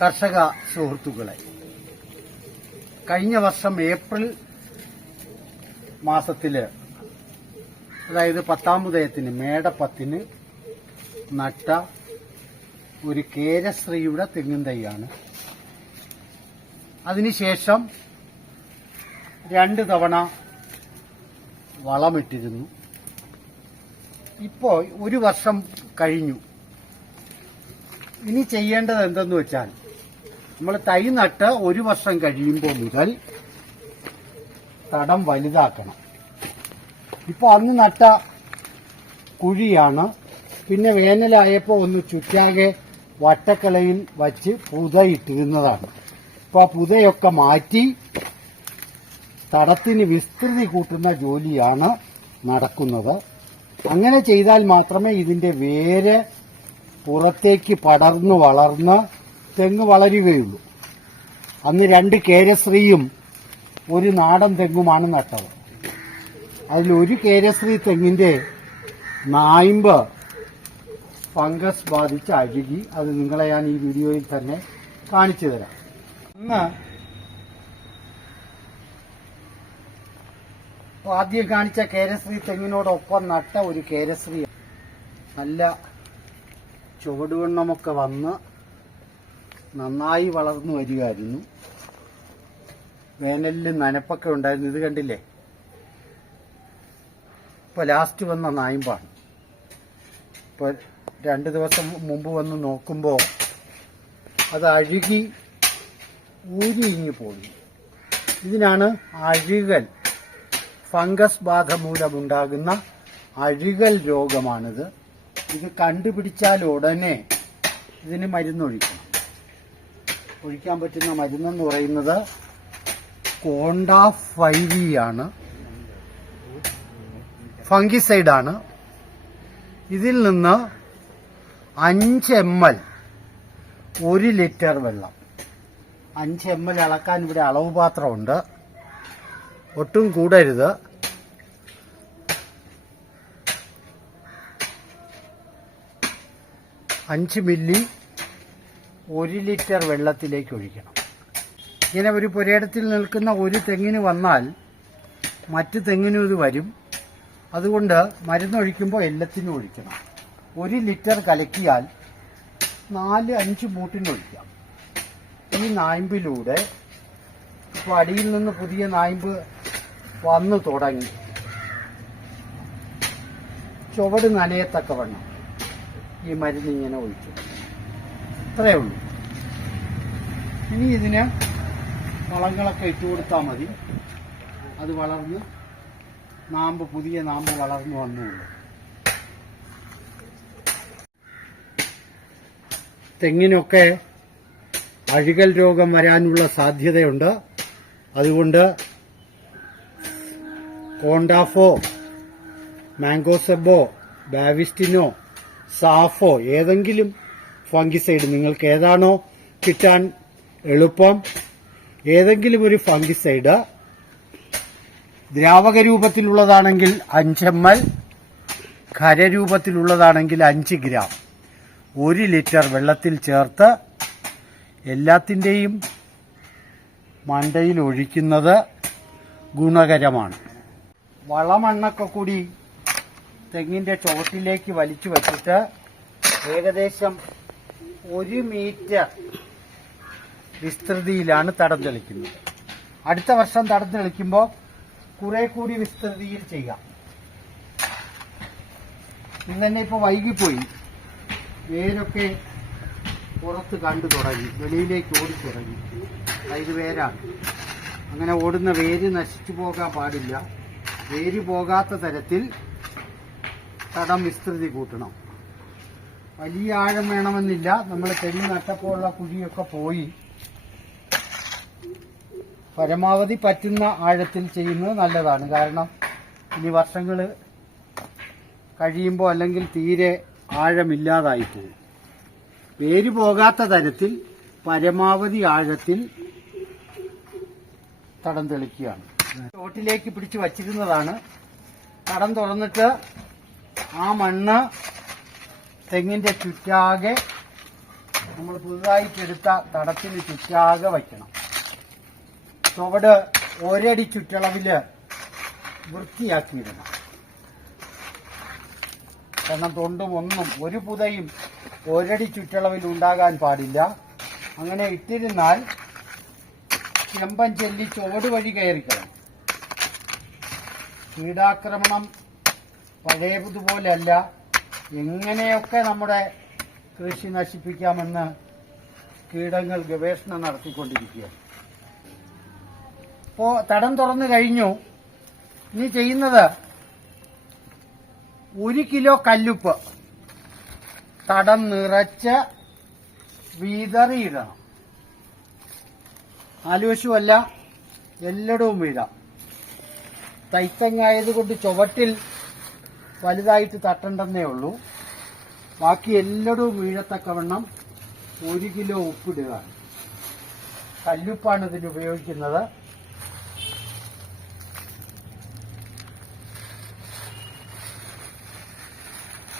കർഷക സുഹൃത്തുക്കളെ, കഴിഞ്ഞ വർഷം ഏപ്രിൽ മാസത്തില്, അതായത് 10-ാം ഉദയത്തിന് മേട 10-ന് നട്ട ഒരു കേരശ്രീയുടെ തെങ്ങിൻ തൈയാണ്. അതിനുശേഷം 2 തവണ വളമിട്ടിരുന്നു. ഇപ്പോൾ 1 വർഷം കഴിഞ്ഞു. ഇനി ചെയ്യേണ്ടത് എന്തെന്ന് വെച്ചാൽ, നമ്മൾ തൈ നട്ട് 1 വർഷം കഴിയുമ്പോൾ മുതൽ തടം വലുതാക്കണം. ഇപ്പോൾ അന്ന് നട്ട കുഴിയാണ്. പിന്നെ വേനലായപ്പോൾ ഒന്ന് ചുറ്റാകെ വട്ടക്കിളയിൽ വച്ച് പുതയിട്ടിരുന്നതാണ്. ഇപ്പോൾ ആ പുതയൊക്കെ മാറ്റി തടത്തിന് വിസ്തൃതി കൂട്ടുന്ന ജോലിയാണ് നടക്കുന്നത്. അങ്ങനെ ചെയ്താൽ മാത്രമേ ഇതിന്റെ വേര് പുറത്തേക്ക് പടർന്നു വളർന്ന് തെങ്ങ് വളരുകയുള്ളൂ. അന്ന് 2 കേരശ്രീയും 1 നാടൻ തെങ്ങുമാണ് നട്ടത്. അതിലൊരു കേരശ്രീ തെങ്ങിന്റെ നായ്മ്പ് ഫംഗസ് ബാധിച്ച് അഴുകി. അത് നിങ്ങളെ ഞാൻ ഈ വീഡിയോയിൽ തന്നെ കാണിച്ചു തരാം. അന്ന് ആദ്യം കാണിച്ച കേരശ്രീ തെങ്ങിനോടൊപ്പം നട്ട ഒരു കേരശ്രീ നല്ല ചുവടുവണ്ണമൊക്കെ വന്ന് നന്നായി വളർന്നു വരികയായിരുന്നു. വേനലിൽ നനപ്പൊക്കെ ഉണ്ടായിരുന്നു. ഇത് കണ്ടില്ലേ, ഇപ്പൊ ലാസ്റ്റ് വന്ന നായ്മ്പാണ്. ഇപ്പൊ 2 ദിവസം മുമ്പ് വന്ന് നോക്കുമ്പോൾ അത് അഴുകി ഊരിഞ്ഞു പോയി. ഇതിനാണ് അഴുകൽ, ഫംഗസ് ബാധ മൂലമുണ്ടാകുന്ന അഴുകൽ രോഗമാണിത്. ഇത് കണ്ടുപിടിച്ചാൽ ഉടനെ ഇതിന് മരുന്നൊഴിക്കണം. ഒഴിക്കാൻ പറ്റുന്ന മരുന്നെന്ന് പറയുന്നത് കോണ്ടാഫൈരിയാണ്, ഫംഗിസൈഡാണ്. ഇതിൽ നിന്ന് 5 ml 1 ലിറ്റർ വെള്ളം, 5 ml അളക്കാൻ ഇവിടെ അളവ് പാത്രമുണ്ട്, ഒട്ടും കൂടരുത്. 5 മില്ലി 1 ലിറ്റർ വെള്ളത്തിലേക്ക് ഒഴിക്കണം. ഇങ്ങനെ ഒരു പുരയിടത്തിൽ നിൽക്കുന്ന ഒരു തെങ്ങിന് വന്നാൽ മറ്റ് തെങ്ങിനും ഇത് വരും. അതുകൊണ്ട് മരുന്നൊഴിക്കുമ്പോൾ എല്ലാത്തിനും ഒഴിക്കണം. 1 ലിറ്റർ കലക്കിയാൽ 4-5 മൂട്ടിനൊഴിക്കാം. ഈ നായ്മ്പിലൂടെ ഇപ്പോൾ അടിയിൽ നിന്ന് പുതിയ നായ്മ്പ് വന്നു തുടങ്ങി. ചുവട് നനയത്തക്കവണ്ണം ഈ മരുന്ന് ഇങ്ങനെ ഒഴിച്ചു. ഇത്രയേ ഉള്ളൂ. ഇനി ഇതിന് വളങ്ങളൊക്കെ ഇട്ട് കൊടുത്താൽ മതി. അത് വളർന്ന് പുതിയ നാമ്പ് വളർന്നു വന്നുള്ളൂ. തെങ്ങിനൊക്കെ അഴുകൽ രോഗം വരാനുള്ള സാധ്യതയുണ്ട്. അതുകൊണ്ട് കോണ്ടാഫോ, മാംഗോസെബോ, ബാവിസ്റ്റിനോ, സാഫോ ഏതെങ്കിലും ഫംഗിസൈഡ്, നിങ്ങൾക്ക് ഏതാണോ കിട്ടാൻ എളുപ്പം, ഏതെങ്കിലും ഒരു ഫംഗിസൈഡ് ദ്രാവക രൂപത്തിലുള്ളതാണെങ്കിൽ 5 ml, ഖരരൂപത്തിലുള്ളതാണെങ്കിൽ 5 ഗ്രാം 1 ലിറ്റർ വെള്ളത്തിൽ ചേർത്ത് എല്ലാത്തിൻ്റെയും മണ്ടയിൽ ഒഴിക്കുന്നത് ഗുണകരമാണ്. വളമണ്ണൊക്കെ കൂടി തെങ്ങിന്റെ ചുവട്ടിലേക്ക് വലിച്ചു വച്ചിട്ട് ഏകദേശം 1 മീറ്റർ വിസ്തൃതിയിലാണ് തടം തെളിക്കുന്നത്. അടുത്ത വർഷം തടം തെളിക്കുമ്പോൾ കുറെ കൂടി വിസ്തൃതിയിൽ ചെയ്യാം. ഇത് തന്നെ ഇപ്പൊ വൈകിപ്പോയി. വേരൊക്കെ പുറത്ത് കണ്ടു തുടങ്ങി, വെളിയിലേക്ക് ഓടി തുടങ്ങി. ഇത് വേരാണ്. അങ്ങനെ ഓടുന്ന വേര് നശിച്ചു പോകാൻ പാടില്ല. വേര് പോകാത്ത തരത്തിൽ തടം വിസ്തൃതി കൂട്ടണം. വലിയ ആഴം വേണമെന്നില്ല. നമ്മൾ തെങ്ങ് നട്ടപ്പോഴുള്ള കുഴിയൊക്കെ പോയി. പരമാവധി പറ്റുന്ന ആഴത്തിൽ ചെയ്യുന്നത് നല്ലതാണ്. കാരണം ഇനി വർഷങ്ങൾ കഴിയുമ്പോൾ അല്ലെങ്കിൽ തീരെ ആഴമില്ലാതായി പോകും. വേര് പോകാത്ത തരത്തിൽ പരമാവധി ആഴത്തിൽ തടം തെളിക്കുകയാണ്. ചോട്ടിലേക്ക് പിടിച്ച് വച്ചിരുന്നതാണ്. തടം തുറന്നിട്ട് ആ മണ്ണ് തെങ്ങിന്റെ ചുറ്റാകെ നമ്മൾ പുതുതായിട്ടെടുത്ത തടത്തിന് ചുറ്റാകെ വയ്ക്കണം. ചുവട് ഒരടി ചുറ്റളവില് വൃത്തിയാക്കിയിടണം. കാരണം തൊണ്ടും ഒന്നും ഒരു പുതയും ഒരടി ചുറ്റളവിൽ ഉണ്ടാകാൻ പാടില്ല. അങ്ങനെ ഇട്ടിരുന്നാൽ ചെമ്പൻ ചെല്ലി ചുവട് വഴി കയറിക്കണം. കീടാക്രമണം പഴയതുപോലെയല്ല. എങ്ങനെയൊക്കെ നമ്മുടെ കൃഷി നശിപ്പിക്കാമെന്ന് കീടങ്ങൾ ഗവേഷണം നടത്തിക്കൊണ്ടിരിക്കുകയാണ്. ഇപ്പോൾ തടം തുറന്നു കഴിഞ്ഞു. ഇനി ചെയ്യുന്നത് 1 കിലോ കല്ലുപ്പ് തടം നിറച്ച് വിതറിയിടണം. ആലുവശുമല്ല, എല്ലായിടവും വീഴാം. തൈത്തങ്ങായതുകൊണ്ട് ചുവട്ടിൽ വലുതായിട്ട് തട്ടണ്ടെന്നേ ഉള്ളൂ. ബാക്കി എല്ലായിടവും വീഴത്തക്കവണ്ണം 1 കിലോ ഉപ്പിടുക. കല്ലുപ്പാണ് ഇതിന് ഉപയോഗിക്കുന്നത്.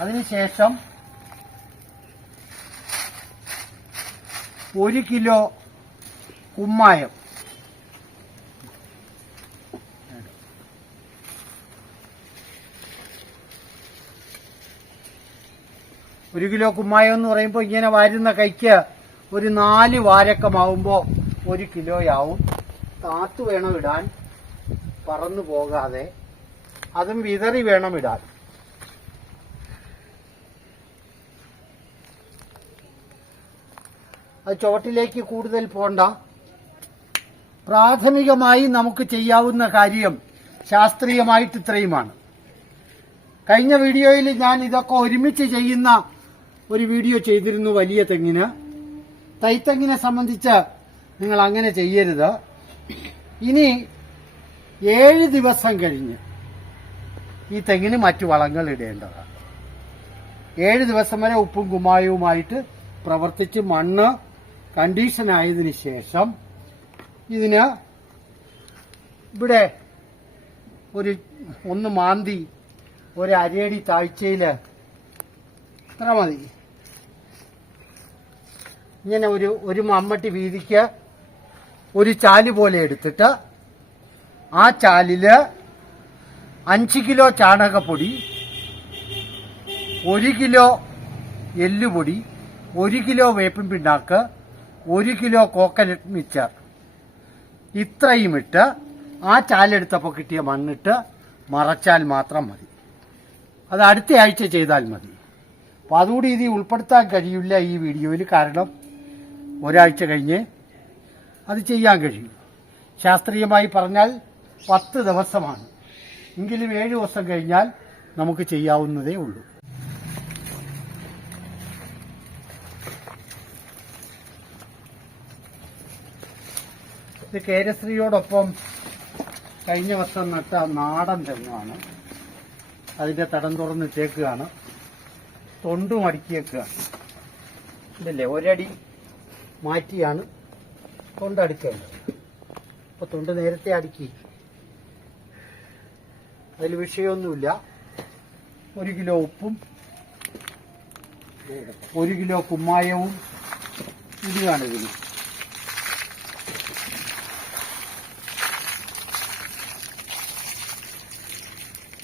അതിനുശേഷം 1 കിലോ കുമ്മായം, 1 കിലോ കുമ്മായം എന്ന് പറയുമ്പോൾ ഇങ്ങനെ വാരുന്ന കൈക്ക് ഒരു 4 വാരക്കമാവുമ്പോൾ 1 കിലോയാവും. താത്തു വേണം ഇടാൻ, പറന്നു പോകാതെ. അതും വിതറി വേണം ഇടാൻ. അത് ചുവട്ടിലേക്ക് കൂടുതൽ പോണ്ട. പ്രാഥമികമായി നമുക്ക് ചെയ്യാവുന്ന കാര്യം ശാസ്ത്രീയമായിട്ട് ഇത്രയുമാണ്. കഴിഞ്ഞ വീഡിയോയിൽ ഞാൻ ഇതൊക്കെ ഒരുമിച്ച് ചെയ്യുന്ന ഒരു വീഡിയോ ചെയ്തിരുന്നു. വലിയ തെങ്ങിന്, തൈത്തെങ്ങിനെ സംബന്ധിച്ച് നിങ്ങൾ അങ്ങനെ ചെയ്യരുത്. ഇനി 7 ദിവസം കഴിഞ്ഞ് ഈ തെങ്ങിന് മറ്റു വളങ്ങൾ ഇടേണ്ടതാണ്. 7 ദിവസം വരെ ഉപ്പും കുമ്മായവുമായിട്ട് പ്രവർത്തിച്ച് മണ്ണ് കണ്ടീഷനായതിനു ശേഷം ഇതിന് ഇവിടെ ഒന്ന് മാന്തി ഒരു അരയടി താഴ്ചയിൽ ഇത്ര മതി. ഇങ്ങനെ ഒരു മമ്മട്ടി വീതിക്ക് ഒരു ചാല് പോലെ എടുത്തിട്ട് ആ ചാലില് 5 കിലോ ചാണകപ്പൊടി, 1 കിലോ എല്ലുപൊടി, 1 കിലോ വേപ്പിൻ പിണ്ണാക്ക്, 1 കിലോ കോക്കനട്ട് മിക്സർ ഇത്രയും ഇട്ട് ആ ചാലെടുത്തപ്പോൾ കിട്ടിയ മണ്ണിട്ട് മറച്ചാൽ മാത്രം മതി. അത് അടുത്ത ആഴ്ച ചെയ്താൽ മതി. അപ്പോൾ അതുകൂടി ഇത് ഉൾപ്പെടുത്താൻ കഴിയില്ല ഈ വീഡിയോയിൽ. കാരണം ഒരാഴ്ച കഴിഞ്ഞ് അത് ചെയ്യാൻ കഴിയും. ശാസ്ത്രീയമായി പറഞ്ഞാൽ 10 ദിവസമാണ്. എങ്കിലും 7 ദിവസം കഴിഞ്ഞാൽ നമുക്ക് ചെയ്യാവുന്നതേ ഉള്ളൂ. ഇത് കേരശ്രീയോടൊപ്പം കഴിഞ്ഞ വർഷം നട്ട നാടൻ തെങ്ങാണ്. അതിന്റെ തടം തുറന്നിട്ടേക്കുകയാണ്. തൊണ്ടും അടുക്കിയേക്കുകയാണ്. ഇതല്ലേ, ഒരടി മാറ്റിയാണ് തൊണ്ടടുക്കേണ്ടത്. അപ്പൊ തൊണ്ട് നേരത്തെ അടുക്കി, അതിൽ വിഷയമൊന്നുമില്ല. 1 കിലോ ഉപ്പും 1 കിലോ കുമ്മായവും ഇടുകയാണ് ഇതിന്.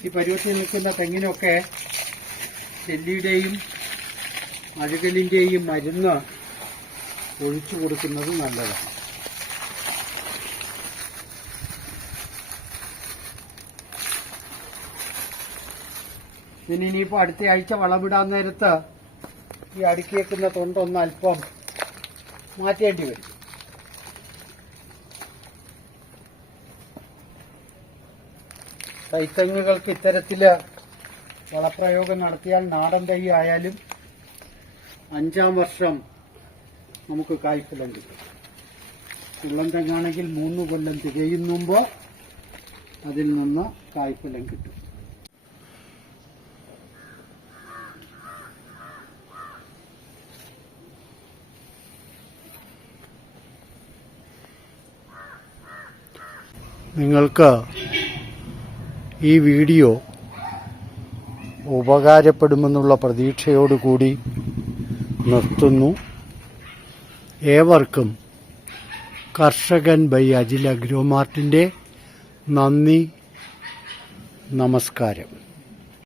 ഈ പരുവത്തിൽ നിൽക്കുന്ന തെങ്ങിനൊക്കെ ചെല്ലിയുടെയും അഴുകലിന്റെയും മരുന്ന് ഒഴിച്ചു കൊടുക്കുന്നത് നല്ലതാണ്. ഇനിയിപ്പോൾ അടുത്ത ആഴ്ച വളമിടാൻ നേരത്ത് ഈ അടുക്കിയേക്കുന്ന തൊണ്ടൊന്ന് അല്പം മാറ്റേണ്ടി വരും. തൈത്തെങ്ങുകൾക്ക് ഇത്തരത്തില് വളപ്രയോഗം നടത്തിയാൽ നാടൻ തൈ ആയാലും 5-ാം വർഷം നമുക്ക് കായ്ഫലം കിട്ടും. ഉള്ളം തെങ്ങാണെങ്കിൽ 3 കൊല്ലം തികയുന്നുമ്പോൾ അതിൽ നിന്ന് കായ്ഫലം കിട്ടും. നിങ്ങൾക്ക് ഈ വീഡിയോ ഉപകാരപ്പെടുമെന്നുള്ള പ്രതീക്ഷയോടുകൂടി നിർത്തുന്നു. ഏവർക്കും കർഷകൻ ബൈ അജിൽ അഗ്രോമാർട്ടിൻ്റെ നന്ദി, നമസ്കാരം.